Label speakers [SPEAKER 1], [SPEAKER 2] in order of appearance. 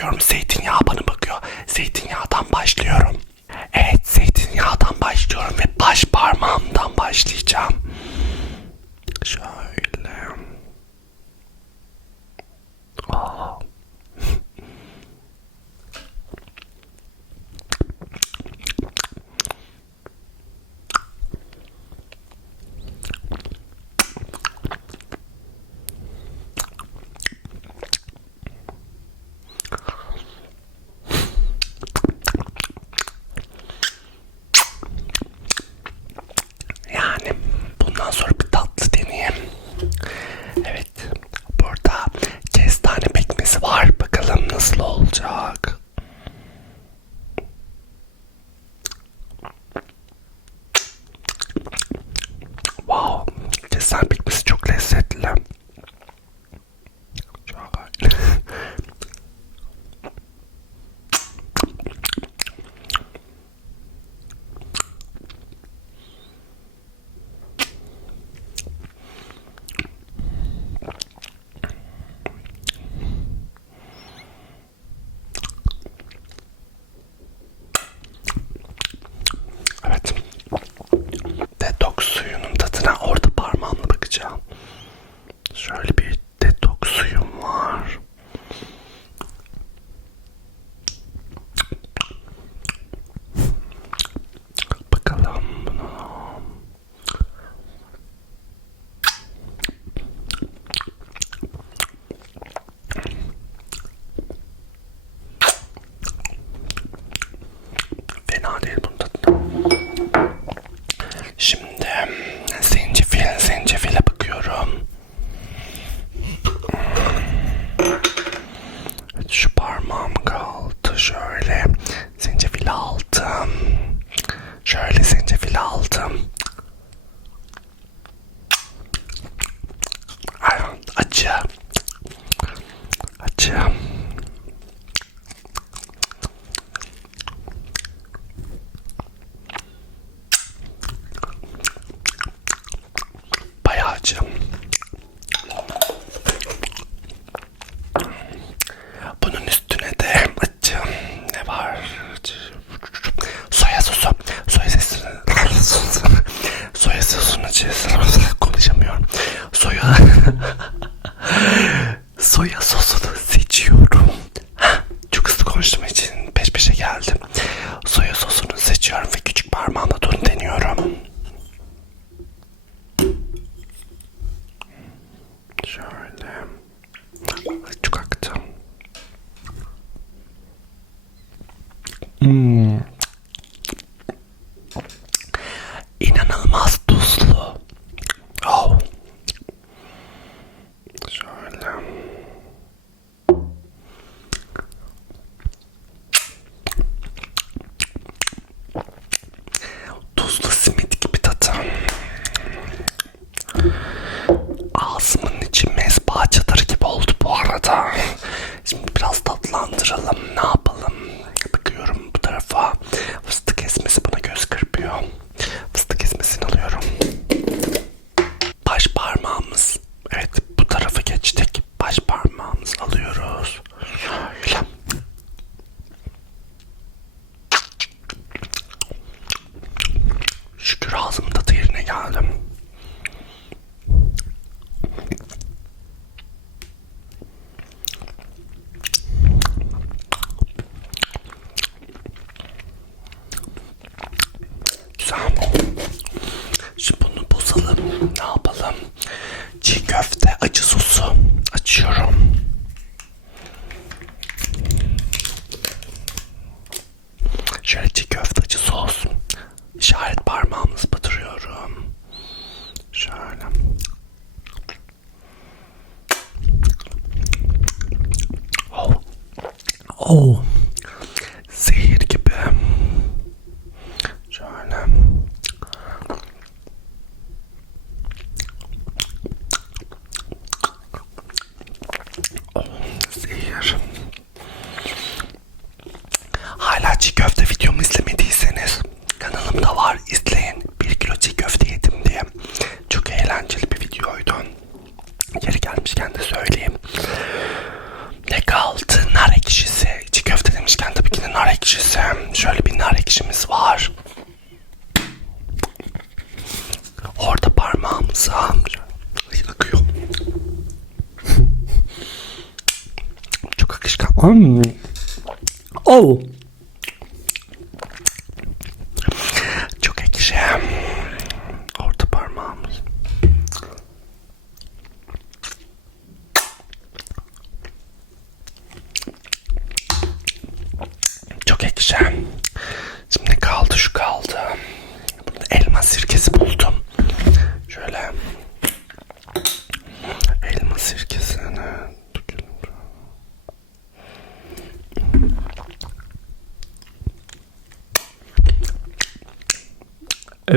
[SPEAKER 1] seviyorum zeytinyağı banımı. simple şükür ağzımın tadı yerine geldim. Güzel. Şimdi bunu bozalım. Ne yapalım? Çiğ köfte. Oh. Zehir gibi. Şöyle. Oh, zehir. Hala çiğ köfte videomu izlemediyseniz kanalımda var izleyin. 1 kilo çiğ köfte yedim diye. Çok eğlenceli bir videoydu. Yeri gelmişken de söyleyeyim. ekşisi. Şöyle bir nar ekşimiz var. Orada parmağımıza yakıyor. Çok akışkan. Oh. arkadaşlar. Şimdi kaldı şu kaldı. Burada elma sirkesi buldum. Şöyle elma sirkesini dökelim. Ee,